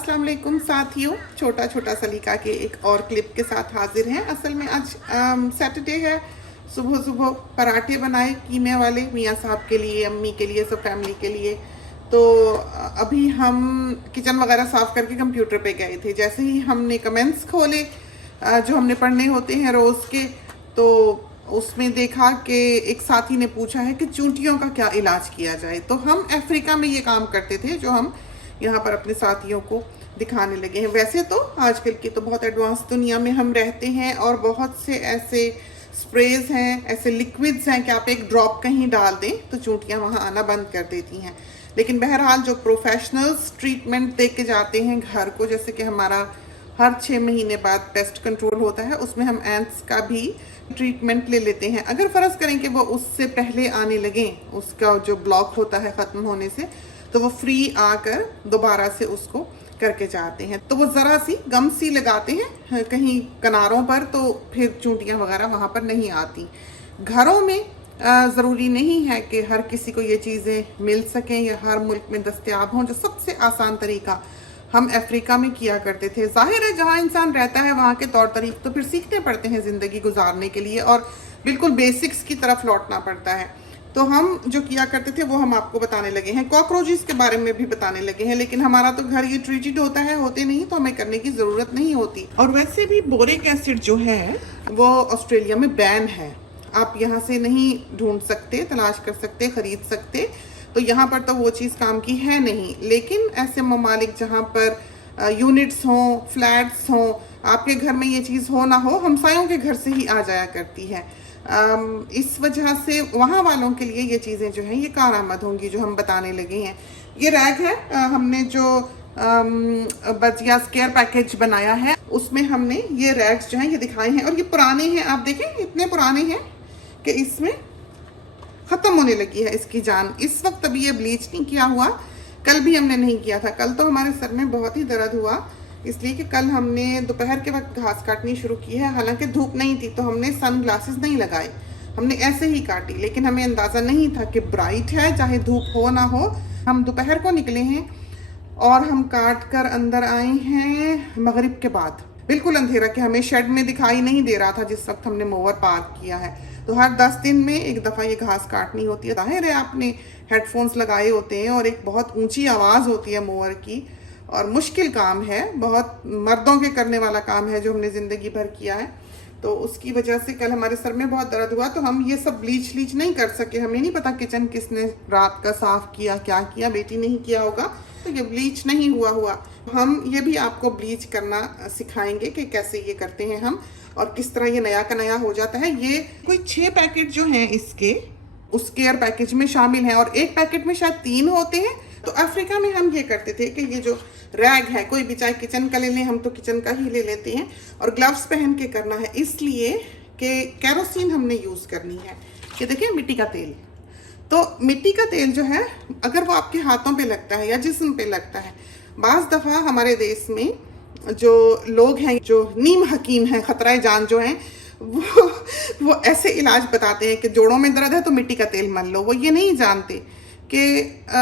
अस्सलाम वालेकुम साथियों, छोटा छोटा सलीका के एक और क्लिप के साथ हाजिर हैं। असल में आज सैटरडे है। सुबह सुबह पराठे बनाए कीमे वाले, मियाँ साहब के लिए, अम्मी के लिए, सब फैमिली के लिए। तो अभी हम किचन वगैरह साफ़ करके कंप्यूटर पे गए थे। जैसे ही हमने कमेंट्स खोले जो हमने पढ़ने होते हैं रोज़ के, तो उसमें देखा कि एक साथी ने पूछा है कि चूंटियों का क्या इलाज किया जाए। तो हम अफ्रीका में ये काम करते थे जो हम यहाँ पर अपने साथियों को दिखाने लगे हैं। वैसे तो आजकल की तो बहुत एडवांस दुनिया में हम रहते हैं और बहुत से ऐसे स्प्रेज हैं, ऐसे लिक्विड्स हैं कि आप एक ड्रॉप कहीं डाल दें तो चूंटियाँ वहाँ आना बंद कर देती हैं। लेकिन बहरहाल जो प्रोफेशनल्स ट्रीटमेंट दे के जाते हैं घर को, जैसे कि हमारा हर 6 महीने बाद पेस्ट कंट्रोल होता है, उसमें हम एंट्स का भी ट्रीटमेंट ले लेते हैं। अगर फ़र्ज़ करें कि वो उससे पहले आने लगें, उसका जो ब्लॉक होता है ख़त्म होने से, तो वो फ्री आकर दोबारा से उसको करके जाते हैं। तो वो ज़रा सी गम सी लगाते हैं कहीं किनारों पर, तो फिर चूंटियाँ वगैरह वहाँ पर नहीं आती। घरों में ज़रूरी नहीं है कि हर किसी को ये चीज़ें मिल सकें या हर मुल्क में दस्तयाब हों। जो सबसे आसान तरीका हम अफ्रीका में किया करते थे। जाहिर है जहाँ इंसान रहता है वहाँ के तौर तरीक़े तो फिर सीखने पड़ते हैं ज़िंदगी गुजारने के लिए, और बिल्कुल बेसिक्स की तरफ लौटना पड़ता है। तो हम जो किया करते थे वो हम आपको बताने लगे हैं। कॉकरोचेस के बारे में भी बताने लगे हैं, लेकिन हमारा तो घर ये ट्रीटेड होता है, होते नहीं, तो हमें करने की ज़रूरत नहीं होती। और वैसे भी बोरिक एसिड जो है वो ऑस्ट्रेलिया में बैन है। आप यहाँ से नहीं ढूंढ सकते, तलाश कर सकते, ख़रीद सकते। तो यहाँ पर तो वो चीज़ काम की है नहीं। लेकिन ऐसे ममालिक जहाँ पर यूनिट्स हों, फ्लैट्स हों, आपके घर में ये चीज़ हो ना हो, हमसायों के घर से ही आ जाया करती है। इस वजह से वहाँ वालों के लिए ये चीज़ें जो हैं ये कारआमद होंगी जो हम बताने लगे हैं। ये रैग है, हमने जो बजियास केयर पैकेज बनाया है उसमें हमने ये रैग्स जो हैं ये दिखाए हैं। और ये पुराने हैं, आप देखें इतने पुराने हैं कि इसमें ख़त्म होने लगी है इसकी जान। इस वक्त अभी ये ब्लीच नहीं किया हुआ, कल भी हमने नहीं किया था। कल तो हमारे सर में बहुत ही दर्द हुआ, इसलिए कि कल हमने दोपहर के वक्त घास काटनी शुरू की है। हालांकि धूप नहीं थी तो हमने सन ग्लासेस नहीं लगाए, हमने ऐसे ही काटी। लेकिन हमें अंदाज़ा नहीं था कि ब्राइट है, चाहे धूप हो ना हो। हम दोपहर को निकले हैं और हम काट कर अंदर आए हैं मगरिब के बाद, बिल्कुल अंधेरा, कि हमें शेड में दिखाई नहीं दे रहा था जिस वक्त हमने मोवर पार्क किया है। तो हर 10 दिन में एक दफ़ा ये घास काटनी होती है। जाहिर है आपने हेडफोन्स लगाए होते हैं और एक बहुत ऊंची आवाज़ होती है मोवर की, और मुश्किल काम है, बहुत मर्दों के करने वाला काम है जो हमने ज़िंदगी भर किया है। तो उसकी वजह से कल हमारे सर में बहुत दर्द हुआ, तो हम ये सब ब्लीच लीच नहीं कर सके। हमें नहीं पता किचन किसने रात का साफ़ किया, क्या किया, बेटी नहीं किया होगा, तो ये ब्लीच नहीं हुआ। हम ये भी आपको ब्लीच करना सिखाएंगे कि कैसे ये करते हैं हम, और किस तरह ये नया का नया हो जाता है। ये कोई 6 पैकेट जो हैं इसके उस केयर पैकेज में शामिल हैं, और एक पैकेट में शायद 3 होते हैं। तो अफ्रीका में हम ये करते थे कि ये जो रैग है, कोई भी चाहे किचन का ले लें, हम तो किचन का ही ले लेते हैं, और ग्लव्स पहन के करना है, इसलिए कि केरोसिन हमने यूज़ करनी है। ये देखिए मिट्टी का तेल, तो मिट्टी का तेल जो है अगर वो आपके हाथों पे लगता है या जिस्म पे लगता है, बाज़ दफ़ा हमारे देश में जो लोग हैं, जो नीम हकीम हैं, ख़तरा जान जो हैं, वो ऐसे इलाज बताते हैं कि जोड़ों में दर्द है तो मिट्टी का तेल मल लो। वो ये नहीं जानते कि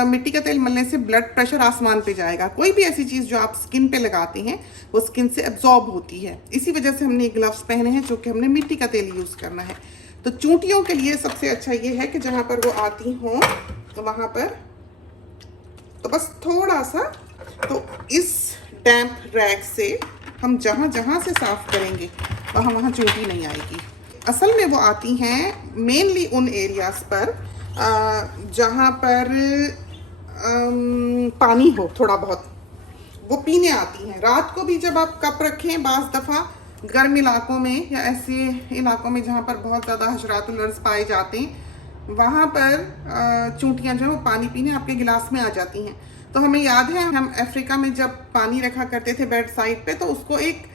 मिट्टी का तेल मलने से ब्लड प्रेशर आसमान पे जाएगा। कोई भी ऐसी चीज़ जो आप स्किन पे लगाते हैं वो स्किन से एब्जॉर्ब होती है। इसी वजह से हमने ग्लव्स पहने हैं, जो कि हमने मिट्टी का तेल यूज़ करना है। तो चूंटियों के लिए सबसे अच्छा ये है कि जहाँ पर वो आती हों तो वहाँ पर तो बस थोड़ा सा, तो इस डैम्प रैग से हम जहाँ जहाँ से साफ़ करेंगे वहाँ वहाँ चूंटी नहीं आएगी। असल में वो आती हैं मेनली उन एरियाज़ पर जहाँ पर पानी हो थोड़ा बहुत, वो पीने आती हैं। रात को भी जब आप कप रखें, बाज़ दफ़ा गर्म इलाकों में या ऐसे इलाकों में जहाँ पर बहुत ज़्यादा हशरातुल अर्ज़ पाए जाते हैं, वहाँ पर चूंटियाँ जो है वो पानी पीने आपके गिलास में आ जाती हैं। तो हमें याद है हम अफ्रीका में जब पानी रखा करते थे बेड साइड पे, तो उसको एक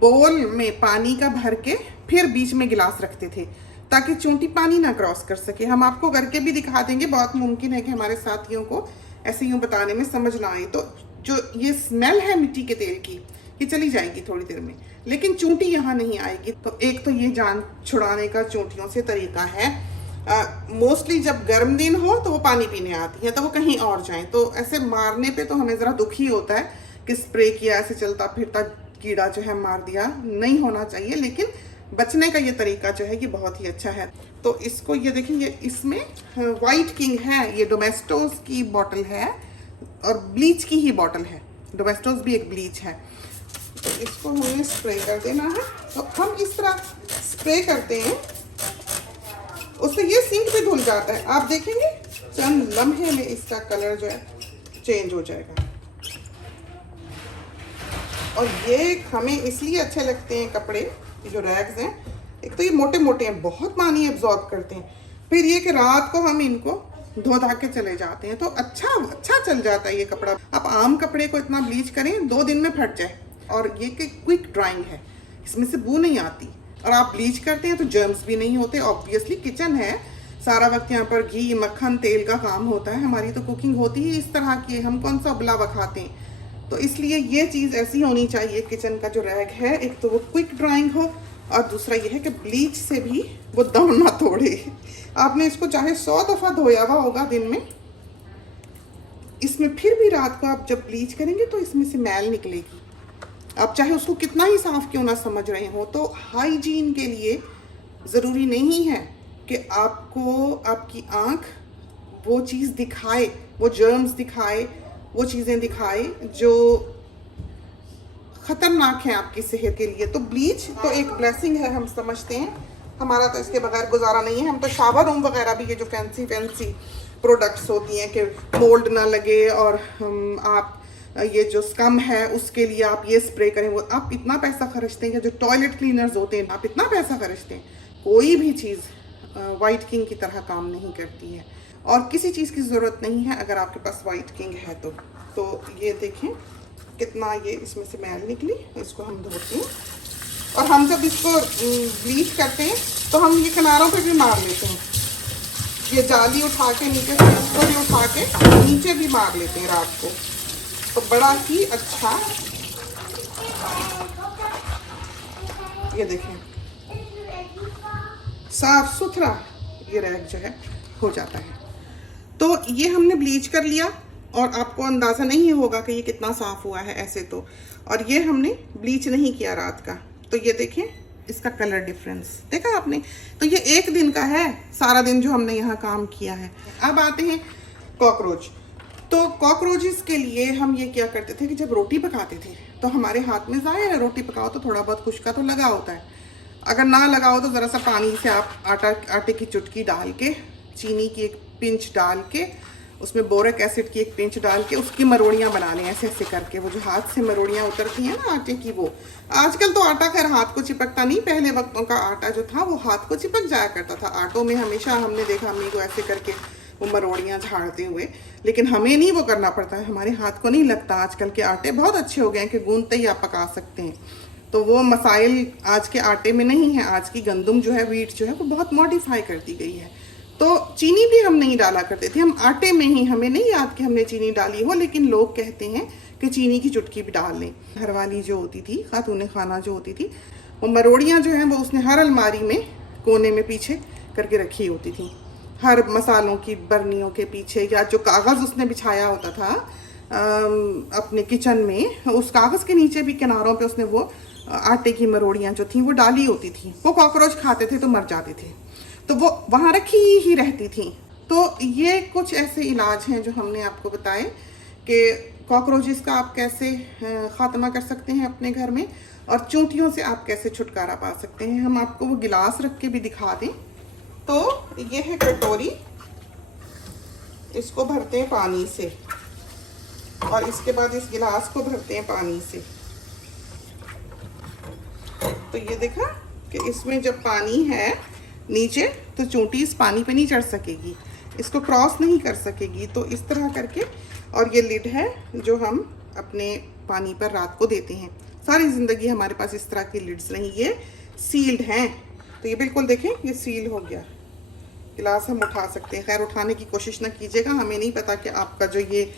बोल में पानी का भर के फिर बीच में गिलास रखते थे ताकि चूंटी पानी ना क्रॉस कर सके। हम आपको करके भी दिखा देंगे, बहुत मुमकिन है कि हमारे साथियों को ऐसे यूँ बताने में समझ ना आए। तो जो ये स्मेल है मिट्टी के तेल की, ये चली जाएगी थोड़ी देर में, लेकिन चूंटी यहाँ नहीं आएगी। तो एक तो ये जान छुड़ाने का चूंटियों से तरीका है। मोस्टली जब गर्म दिन हो तो वो पानी पीने आती हैं, तो वो कहीं और जाएं। तो ऐसे मारने पे तो हमें ज़रा दुख ही होता है कि स्प्रे किया ऐसे चलता फिरता कीड़ा जो है मार दिया, नहीं होना चाहिए। लेकिन बचने का ये तरीका जो है ये बहुत ही अच्छा है। तो इसको ये देखिए, ये इसमें वाइट किंग है, ये डोमेस्टोस की बॉटल है और ब्लीच की ही बॉटल है। डोमेस्टोस भी एक ब्लीच है। तो इसको हमें स्प्रे कर देना है। तो हम इस तरह स्प्रे करते हैं, उससे ये सिंक पे धुल जाता है। आप देखेंगे चंद लम्हे में इसका कलर जो है चेंज हो जाएगा। और ये हमें इसलिए अच्छे लगते हैं कपड़े, ये जो रैग्स हैं, एक तो ये मोटे मोटे हैं, बहुत पानी एब्जॉर्ब करते हैं। फिर ये कि रात को हम इनको धो धा के चले जाते हैं तो अच्छा चल जाता है ये कपड़ा। आप आम कपड़े को इतना ब्लीच करें 2 दिन में फट जाए। और ये कि क्विक ड्राइंग है, इसमें से बू नहीं आती। और आप ब्लीच करते हैं तो जर्म्स भी नहीं होते। ऑब्वियसली किचन है, सारा वक्त यहाँ पर घी मक्खन तेल का काम होता है। हमारी तो कुकिंग होती ही इस तरह की है, हम कौन सा उबला खाते हैं। तो इसलिए ये चीज़ ऐसी होनी चाहिए किचन का जो रैग है, एक तो वो क्विक ड्राइंग हो और दूसरा ये है कि ब्लीच से भी वो दम ना तोड़े। आपने इसको चाहे 100 दफ़ा धोया हुआ होगा दिन में, इसमें फिर भी रात को आप जब ब्लीच करेंगे तो इसमें से मैल निकलेगी। आप चाहे उसको कितना ही साफ क्यों ना समझ रहे हो। तो हाइजीन के लिए ज़रूरी नहीं है कि आपको आपकी आँख वो चीज़ दिखाए, वो जर्म्स दिखाए, वो चीज़ें दिखाए जो ख़तरनाक हैं आपकी सेहत के लिए। तो ब्लीच तो एक ब्लेसिंग है, हम समझते हैं, हमारा तो इसके बगैर गुजारा नहीं है। हम तो शावर रूम वगैरह भी ये जो फैंसी प्रोडक्ट्स होती हैं कि मोल्ड ना लगे और आप ये जो स्कम है उसके लिए आप ये स्प्रे करें, वो आप इतना पैसा खर्चते हैं। या जो टॉयलेट क्लीनर्स होते हैं आप इतना पैसा खर्चते हैं, कोई भी चीज़ वाइट किंग की तरह काम नहीं करती है। और किसी चीज़ की ज़रूरत नहीं है अगर आपके पास वाइट किंग है तो ये देखें कितना ये इसमें से मैल निकली। इसको हम धोते हैं और हम जब इसको ब्लीच करते हैं तो हम ये किनारों पे भी मार लेते हैं। ये जाली उठा के नीचे से इसको भी उठा के नीचे भी मार लेते हैं रात को, तो बड़ा ही अच्छा ये देखें साफ सुथरा ये रैग जो है हो जाता है। तो ये हमने ब्लीच कर लिया और आपको अंदाज़ा नहीं होगा कि ये कितना साफ़ हुआ है ऐसे तो। और ये हमने ब्लीच नहीं किया रात का, तो ये देखें इसका कलर डिफरेंस देखा आपने। तो ये एक दिन का है, सारा दिन जो हमने यहाँ काम किया है। अब आते हैं कॉकरोच। तो कॉकरोचेस के लिए हम ये क्या करते थे कि जब रोटी पकाते थे तो हमारे हाथ में ज़ाहिर है रोटी पकाओ तो थोड़ा बहुत खुश्का तो लगा होता है। अगर ना लगाओ तो ज़रा सा पानी से आप आटे की चुटकी डाल के, चीनी की एक पिंच डाल के, उसमें बोरिक एसिड की एक पिंच डाल के उसकी मरोड़ियाँ बना लें ऐसे ऐसे करके। वो जो हाथ से मरोड़ियाँ उतरती हैं ना आटे की, वो आजकल तो आटा खैर हाथ को चिपकता नहीं, पहले वक्तों का आटा जो था वो हाथ को चिपक जाया करता था। आटों में हमेशा हमने देखा अम्मी को ऐसे करके वो मरोड़ियाँ झाड़ते हुए, लेकिन हमें नहीं वो करना पड़ता है, हमारे हाथ को नहीं लगता। आजकल के आटे बहुत अच्छे हो गए हैं कि गूंदते ही आप पका सकते हैं। तो वो मसाइल आज के आटे में नहीं है। आज की गंदम जो है, वीट जो है, वो बहुत मॉडिफाई कर दी गई है। तो चीनी भी हम नहीं डाला करते थे, हम आटे में ही, हमें नहीं याद कि हमने चीनी डाली हो, लेकिन लोग कहते हैं कि चीनी की चुटकी भी डाल लें। घरवाली जो होती थी, खातून खाना जो होती थी, वो मरोड़ियाँ जो हैं वो उसने हर अलमारी में कोने में पीछे करके रखी होती थी, हर मसालों की बर्नियों के पीछे, या जो कागज़ उसने बिछाया होता था अपने किचन में, उस कागज़ के नीचे भी किनारों पे उसने वो आटे की मरोड़ियाँ जो थी वो डाली होती थी। वो कॉकरोच खाते थे तो मर जाते थे, तो वो वहाँ रखी ही रहती थी। तो ये कुछ ऐसे इलाज हैं जो हमने आपको बताए कि कॉकरोचेस का आप कैसे ख़ात्मा कर सकते हैं अपने घर में, और चूंटियों से आप कैसे छुटकारा पा सकते हैं। हम आपको वो गिलास रख के भी दिखा दें। तो ये है कटोरी, इसको भरते हैं पानी से और इसके बाद इस गिलास को भरते हैं पानी से। तो ये देखा कि इसमें जब पानी है नीचे तो चूंटी इस पानी पे नहीं चढ़ सकेगी, इसको क्रॉस नहीं कर सकेगी। तो इस तरह करके, और ये लिड है जो हम अपने पानी पर रात को देते हैं। सारी ज़िंदगी हमारे पास इस तरह की लिड्स रही, ये सील्ड हैं। तो ये बिल्कुल देखें ये सील हो गया, गिलास हम उठा सकते हैं। खैर उठाने की कोशिश ना कीजिएगा, हमें नहीं पता कि आपका जो ये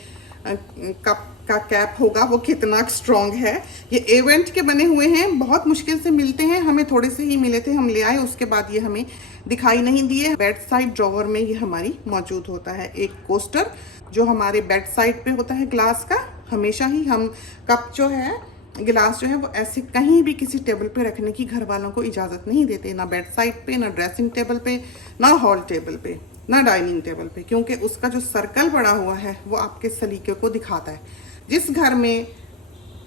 कप का कैप होगा वो कितना स्ट्रॉन्ग है। ये इवेंट के बने हुए हैं, बहुत मुश्किल से मिलते हैं, हमें थोड़े से ही मिले थे, हम ले आए, उसके बाद ये हमें दिखाई नहीं दिए। बेड साइड ड्रॉवर में ये हमारी मौजूद होता है एक कोस्टर जो हमारे बेड साइड पे होता है ग्लास का, हमेशा ही हम कप जो है, गिलास जो है, वो ऐसे कहीं भी किसी टेबल पे रखने की घर वालों को इजाज़त नहीं देते, ना बेड साइड पे, ना ड्रेसिंग टेबल पे, ना हॉल टेबल पे, ना डाइनिंग टेबल पे, क्योंकि उसका जो सर्कल बना हुआ है वो आपके सलीके को दिखाता है। जिस घर में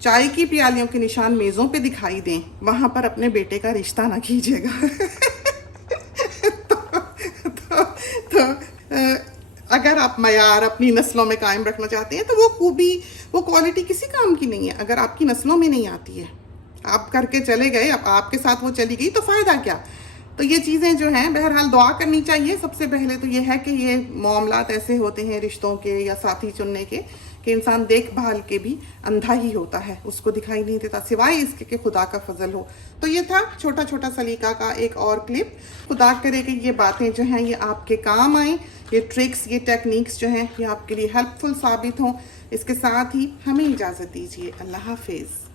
चाय की प्यालियों के निशान मेज़ों पे दिखाई दें, वहाँ पर अपने बेटे का रिश्ता ना कीजिएगा। तो अगर आप मयार अपनी नस्लों में कायम रखना चाहते हैं तो वो खूबी, वो क्वालिटी किसी काम की नहीं है अगर आपकी नस्लों में नहीं आती है। आप करके चले गए, अब आपके साथ वो चली गई तो फ़ायदा क्या। तो ये चीज़ें जो हैं, बहरहाल दुआ करनी चाहिए। सबसे पहले तो ये है कि ये मामलात ऐसे होते हैं रिश्तों के या साथी चुनने के, कि इंसान देखभाल के भी अंधा ही होता है, उसको दिखाई नहीं देता सिवाय इसके कि खुदा का फजल हो। तो ये था छोटा छोटा सलीका का एक और क्लिप। खुदा करे कि ये बातें जो हैं ये आपके काम आएँ, ये ट्रिक्स, ये टेक्निक्स जो हैं ये आपके लिए हेल्पफुल साबित हों। इसके साथ ही हमें इजाज़त दीजिए। अल्लाह हाफिज़।